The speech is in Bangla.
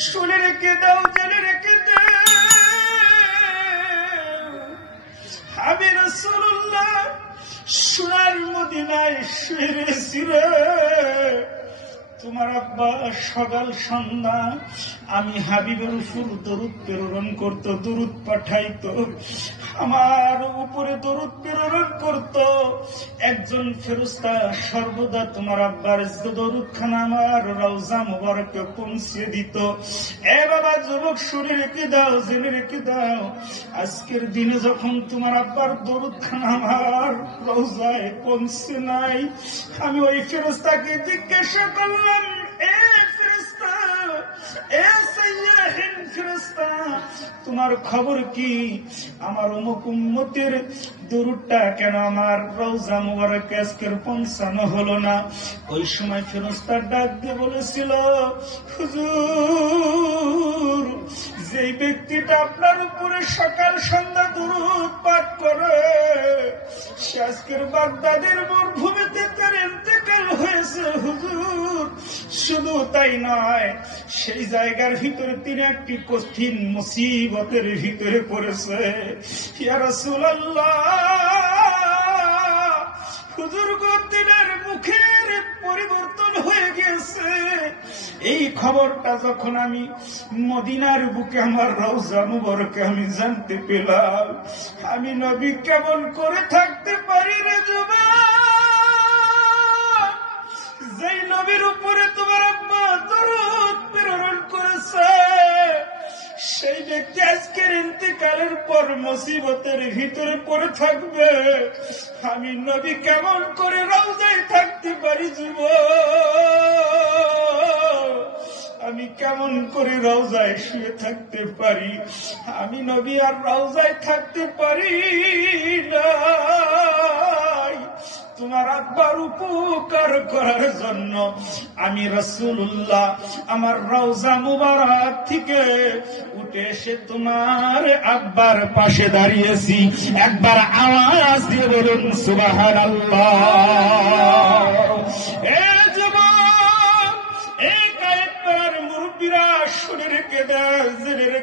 শুনে রেখে দাও, জেনে রেখে দাও, আমি রাসূলুল্লাহ সোনার মদিনায় শুয়ে রয়েছি রে। তোমার আব্বা সকাল সন্ধ্যা আমি হাবিবের উপর দরুদ প্রেরণ করত, দরুদ পাঠাইত, আমার উপরে দরুদ প্রেরণ করত। একজন ফেরেশতা সর্বদা তোমার আব্বার দরুদ খানা আমার রওজা মুবারকে পৌঁছে দিত। এ বাবা যুবক, শুনে রেখে দাও, জেনে রেখে দাও, আজকের দিনে যখন তোমার আব্বার দরুদ খানা আমার রওজায় পৌঁছে নাই, আমি ওই ফেরেশতাকে জিজ্ঞাসা করলাম, এ ফেরেশতা, এ সাইয়্যিদ ফেরেশতা, তোমার খবর কি? আমার অমুক উম্মতের দরুদটা কেন আমার রওজা মুবারকে আজকের পৌঁছানো হলো না? ওই সময় ফেরেশতা ডাক দিয়ে বলেছিল, হুজুর, যেই ব্যক্তিটা আপনার উপরে সকাল সন্ধ্যা দরুদ পাঠ করে, সে আজকের বাগদাদের মরুভূমিতে তার ইন্তেকাল হয়েছে হুজুর। শুধু তাই নয়, সেই জায়গার ভিতরে তিনি একটি কঠিন মুসিবতের ভিতরে পড়েছে। ইয়া রাসূলুল্লাহ, হুজুর গো, তিনার মুখের পরিবর্তন হয়ে গেছে। এই খবরটা যখন আমি মদিনার বুকে আমার রওজা মুবারকে আমি জানতে পেলাম, আমি নবী কেমন করে থাকতে পারি রে যুবক? যেই নবীর উপরে তোমার আব্বা দরুদ প্রেরণ করেছে, সেই ব্যক্তি আজকের ইন্তেকালের পর মুসিবতের ভিতরে পড়ে থাকবে, আমি নবী কেমন করে রওজায় থাকতে পারি যুবক? আমি কেমন করে রওজায় শুয়ে থাকতে পারি? আমি নবী আর রওজায় থাকতে পারি না। তোমার আব্বার উপকার করার জন্য আমি রাসূলুল্লাহ আমার রওজা মুবারক থেকে উঠে এসে তোমার আব্বার পাশে দাঁড়িয়েছি। একবার আওয়াজ দিয়ে বলুন সুবহানাল্লাহ। এ যুবক, এই কয়েকবার মুরব্বীরা শুনে রেখে দেয়, জেনে রেখে